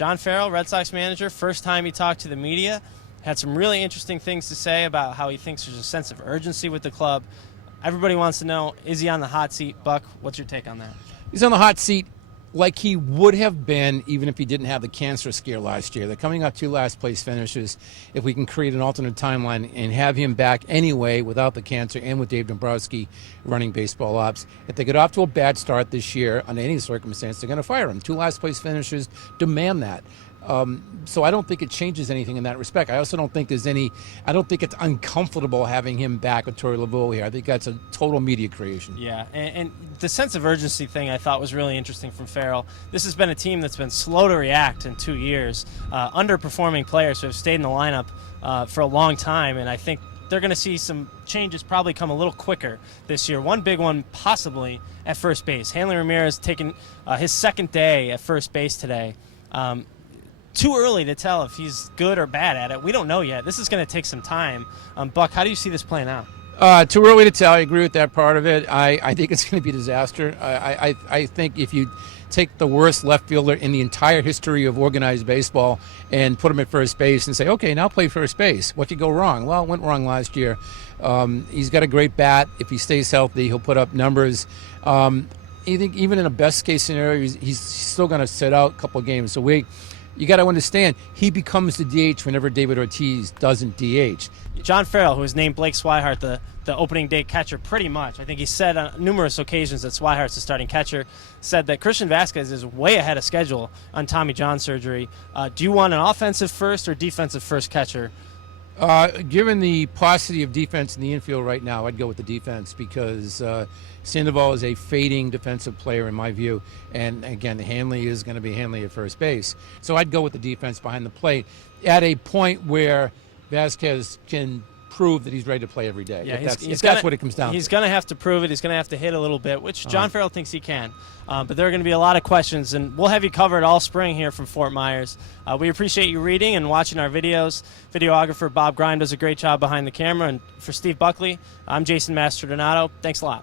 John Farrell, Red Sox manager, first time he talked to the media, had some really interesting things to say about how he thinks there's a sense of urgency with the club. Everybody wants to know, is he on the hot seat? Buck, what's your take on that? He's on the hot seat like he would have been even if he didn't have the cancer scare last year. They're coming off 2 last-place finishes. If we can create an alternate timeline and have him back anyway without the cancer and with Dave Dombrowski running baseball ops, if they get off to a bad start this year under any circumstance, they're going to fire him. 2 last-place finishes demand that. So I don't think it changes anything in that respect. I also don't think I don't think it's uncomfortable having him back with Torey Lovullo here. I think that's a total media creation. Yeah, and the sense of urgency thing I thought was really interesting from Farrell. This has been a team that's been slow to react in 2 years, underperforming players who have stayed in the lineup for a long time, and I think they're going to see some changes probably come a little quicker this year. One big one possibly at first base. Hanley Ramirez taking his second day at first base today. Too early to tell if he's good or bad at it. We don't know yet. This is going to take some time. Buck, how do you see this playing out? Too early to tell. I agree with that part of it. I think it's going to be a disaster. I think if you take the worst left fielder in the entire history of organized baseball and put him at first base and say, okay, now play first base. What could go wrong? Well, it went wrong last year. He's got a great bat. If he stays healthy, he'll put up numbers. I think even in a best-case scenario, he's still going to sit out a couple of games a week. You got to understand, he becomes the DH whenever David Ortiz doesn't DH. John Farrell, who has named Blake Swihart the opening day catcher pretty much. I think he said on numerous occasions that Swihart's the starting catcher, said that Christian Vasquez is way ahead of schedule on Tommy John surgery. Do you want an offensive first or defensive first catcher? Given the paucity of defense in the infield right now, I'd go with the defense because Sandoval is a fading defensive player in my view. And again, Hanley is going to be Hanley at first base. So I'd go with the defense behind the plate at a point where Vasquez can prove that he's ready to play every day. Yeah, that's what it comes down to. He's going to have to prove it. He's going to have to hit a little bit, which John Farrell thinks he can. But there are going to be a lot of questions, and we'll have you covered all spring here from Fort Myers. We appreciate you reading and watching our videos. Videographer Bob Grime does a great job behind the camera. And for Steve Buckley, I'm Jason Mastrodonato. Thanks a lot.